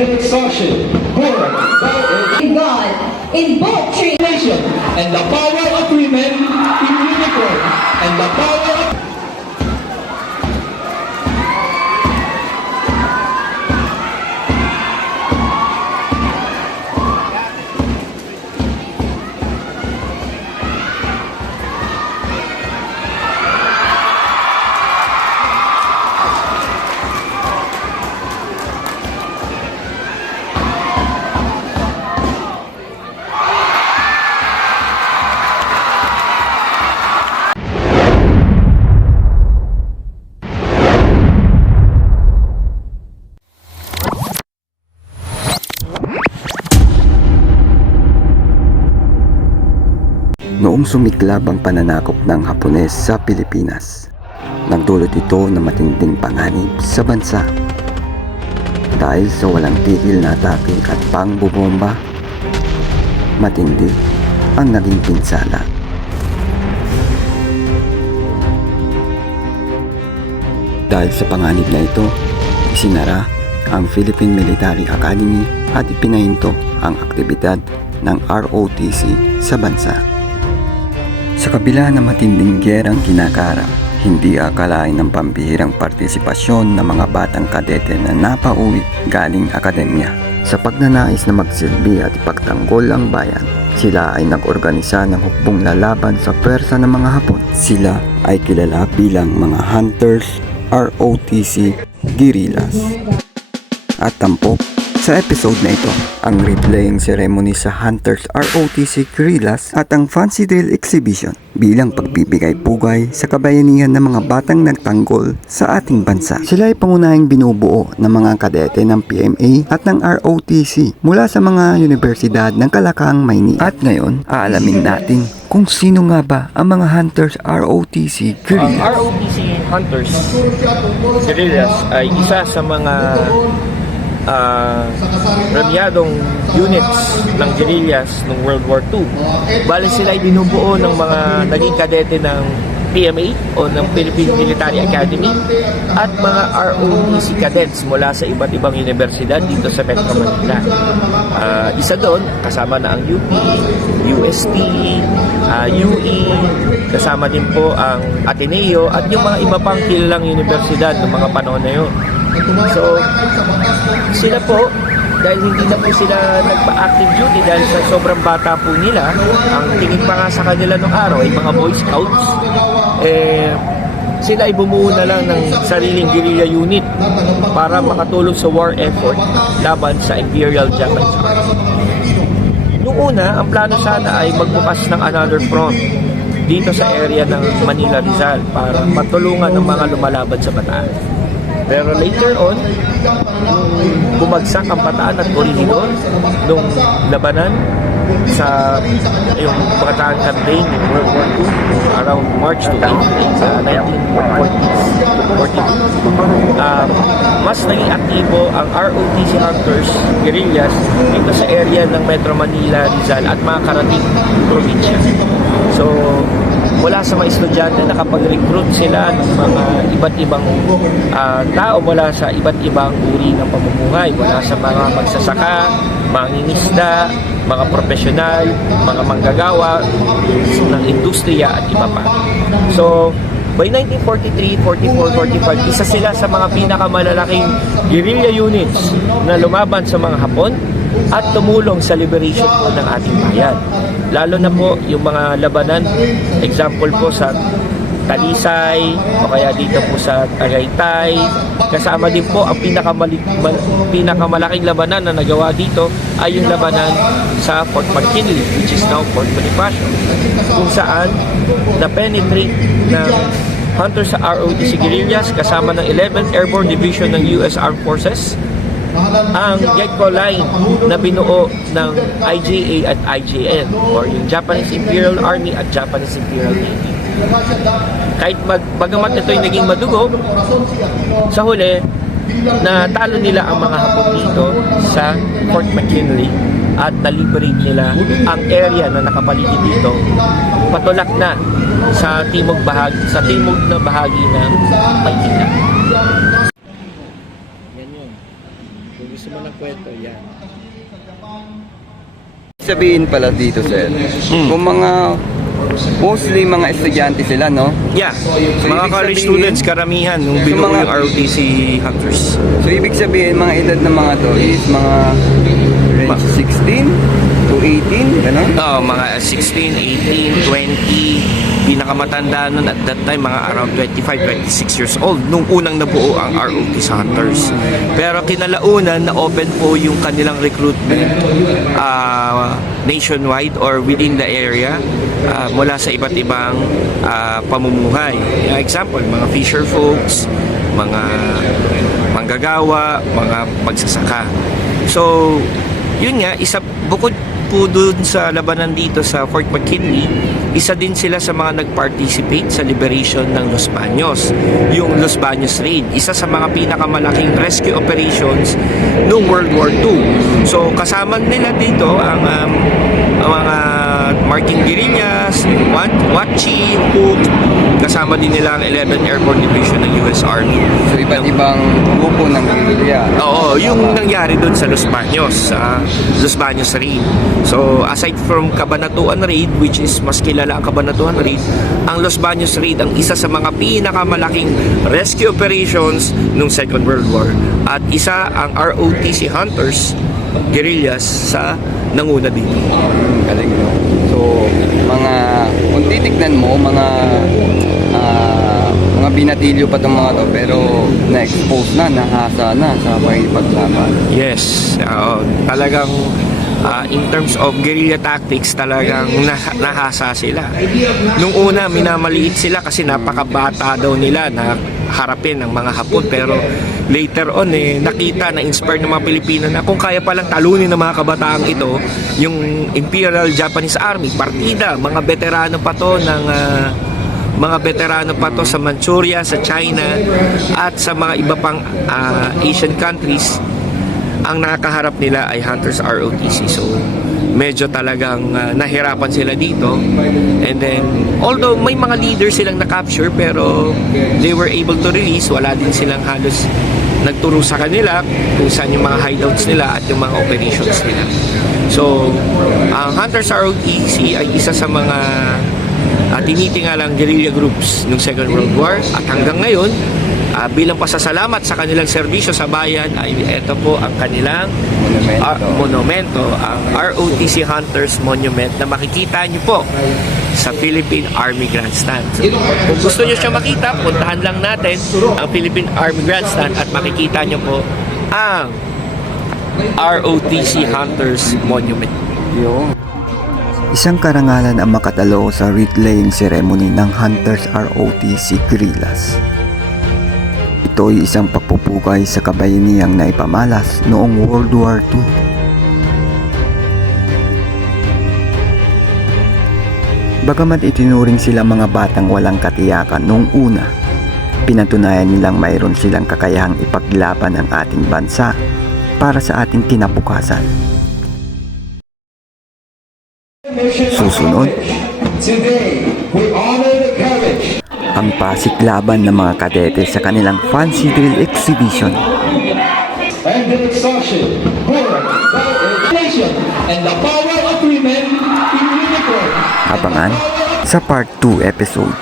until exhaustion, born in God, in both trees. nation, and the power of women in uniform, and the power of Noong sumiklab ang pananakop ng Hapones sa Pilipinas, nagdulot ito ng matinding panganib sa bansa. Dahil sa walang tigil na atake at pangbobomba, matindi ang naging pinsala. Dahil sa panganib na ito, isinara ang Philippine Military Academy at ipinahinto ang aktibidad ng ROTC sa bansa. Sa kabila ng matinding gyerang kinakarap, hindi akalain ng pambihirang partisipasyon ng mga batang kadete na napauwi galing akademya. Sa pagnanais na magsilbi at ipagtanggol ang bayan, sila ay nag-organisa ng hukbong lalaban sa pwersa ng mga Hapon. Sila ay kilala bilang mga Hunters, ROTC, Guerrillas. At tampok sa episode na ito, ang replaying ceremony sa Hunters ROTC Guerrillas at ang Fancy Drill Exhibition bilang pagbibigay pugay sa kabayanihan ng mga batang nagtanggol sa ating bansa. Sila ay pangunahing binubuo ng mga kadete ng PMA at ng ROTC mula sa mga universidad ng Kalakang, Maynila. At ngayon, aalamin natin kung sino nga ba ang mga Hunters ROTC Guerrillas. ROTC Hunters Guerrillas ay isa sa mga ramyadong units ng guerrillas ng World War II. Bali sila ay binubuo ng mga naging kadete ng PMA o ng Philippine Military Academy at mga ROTC cadets mula sa iba't ibang universidad dito sa Metro Manila. Isa doon, kasama na ang UP, UST, UE, kasama din po ang Ateneo at yung mga iba pang kilalang universidad ng mga panahon na yun. So, sila po, dahil hindi na po sila nagpa-active duty dahil sa sobrang bata po nila, ang tingin pa nga sa kanila nung araw ay mga Boy Scouts, sila ay bumuo na lang ng sariling guerrilla unit para makatulong sa war effort laban sa Imperial Japanese Army. Noong una, ang plano sana ay magbukas ng another front dito sa area ng Manila Rizal para matulungan ng mga lumalaban sa Bataan. Pero later on, bumagsak ang Bataan at Corregidor nung labanan sa yung Bataan campaign ng World War II around March to April sa 1942. Mas naging aktibo ang ROTC Hunters Guerrillas dito sa area ng Metro Manila, Rizal at mga karating probinsya. So, mula sa mga estudyante, nakapag-recruit sila ng mga iba't ibang tao mula sa iba't ibang uri ng pamumuhay, mula sa mga magsasaka, mangingisda, mga profesional, mga manggagawa ng industriya at iba pa. So, by 1943, 44, 45, isa sila sa mga pinakamalalaking guerrilla units na lumaban sa mga Hapon at tumulong sa liberation po ng ating bayan. Lalo na po yung mga labanan, example po sa Talisay o kaya dito po sa Tagaytay. Kasama din po ang pinakamalaking labanan na nagawa dito ay yung labanan sa Fort McKinley, which is now Fort Bonifacio, kung saan na-penetrate ng Hunters sa ROTC Guerrillas kasama ng 11th Airborne Division ng US Armed Forces ang Getco Line na binuo ng IJA at IJN or yung Japanese Imperial Army at Japanese Imperial Navy. Kahit bagamat ito'y naging madugo, sa huli, natalo nila ang mga Hapon dito sa Fort McKinley at na-liberate nila ang area na nakapaligid dito patulak na sa timog na bahagi ng Maynila. Yan yun. Kung gusto mo ng kwento, yan. Sabihin pala dito, sir, kung mga mostly mga estudyante sila, no? Yeah, So, mga ibig college sabihin- students, karamihan, nung binuo mga- yung ROTC Hunters. So ibig sabihin, mga edad ng mga to is mga range 16 to 18, gano'n? Oo, mga 16, 18, 20, pinakamatanda nun at that time, mga around 25, 26 years old, nung unang nabuo ang ROTC Hunters. Pero kinalaunan na open po yung kanilang recruitment nationwide or within the area mula sa iba't ibang pamumuhay. Example, mga fisher folks, mga manggagawa, mga magsasaka. So, yun nga, bukod po dun sa labanan dito sa Fort McKinley, isa din sila sa mga nag-participate sa liberation ng Los Baños, yung Los Baños Raid, isa sa mga pinakamalaking rescue operations noong World War II. So kasama nila dito ang mga Martin Guerrillas, Wachi, Hook, kasama din nila ang 11th Airborne Division ng US Army. So iba't ibang grupo ng guerrilla. Oo, yung nangyari doon sa Los Baños, Los Baños Raid. So, aside from Cabanatuan Raid, which is mas kilala ang Cabanatuan Raid, ang Los Baños Raid ang isa sa mga pinakamalaking rescue operations nung Second World War. At isa ang ROTC Hunters, guerrillas sa nanguna dito. Galing, no? So, kung titignan mo, mga binatilyo pa itong mga to, pero na-expose na, nahasa na sa pakipaglaban. Yes, talagang in terms of guerrilla tactics, talagang nahasa sila. Nung una, minamaliit sila kasi napakabata daw nila na harapin ng mga Hapon, pero later on nakita na inspired ng mga Pilipino na kung kaya palang talunin ng mga kabataang ito yung Imperial Japanese Army, partida, mga veterano pa to sa Manchuria, sa China at sa mga iba pang Asian countries. Ang nakaharap nila ay Hunters ROTC. So medyo talagang nahirapan sila dito. And then although may mga leaders silang na-capture, pero they were able to release. Wala din silang halos nagturo sa kanila kung saan yung mga hideouts nila at yung mga operations nila. So ang Hunters ROTC ay isa sa mga tinitingalang guerrilla groups ng Second World War, at hanggang ngayon bilang pasasalamat sa kanilang serbisyo sa bayan ay ito po ang kanilang monumento, ang ROTC Hunters Monument na makikita nyo po sa Philippine Army Grandstand. So, kung gusto nyo siya makita, puntahan lang natin ang Philippine Army Grandstand at makikita nyo po ang ROTC Hunters Monument. Isang karangalan ang makatalo sa wreath-laying ceremony ng Hunters ROTC Guerrillas. Ito ay isang pagpupukay sa kabayaniang naipamalas noong World War II. Bagamat itinuring sila mga batang walang katiyakan noong una, pinatunayan nilang mayroon silang kakayahang ipaglaban ang ating bansa para sa ating kinabukasan. Susunod, Today, we honor the courage ang pasiklaban ng mga kadete sa kanilang fancy drill exhibition. and the exhaustion for the nation and the power of women in uniform. Abangan sa Part 2 episode.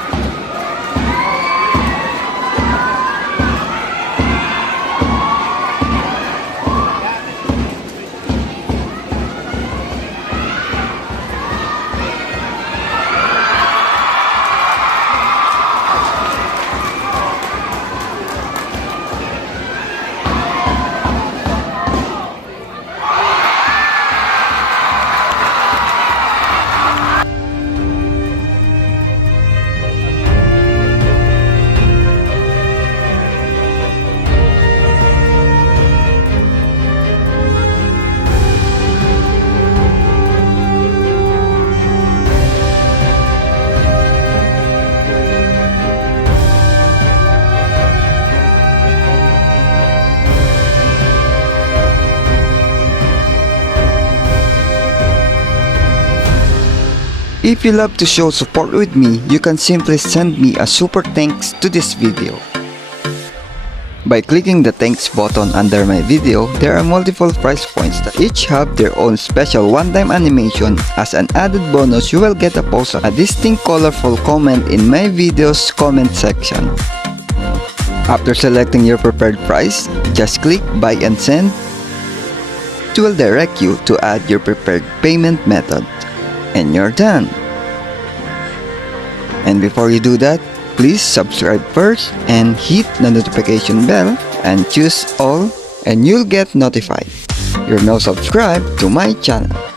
If you love to show support with me, you can simply send me a super thanks to this video. By clicking the thanks button under my video, there are multiple price points that each have their own special one-time animation. As an added bonus, you will get a post a distinct colorful comment in my video's comment section. After selecting your preferred price, just click buy and send. It will direct you to add your preferred payment method. And you're done. And before you do that, please subscribe first and hit the notification bell and choose all and you'll get notified. You're now subscribed to my channel.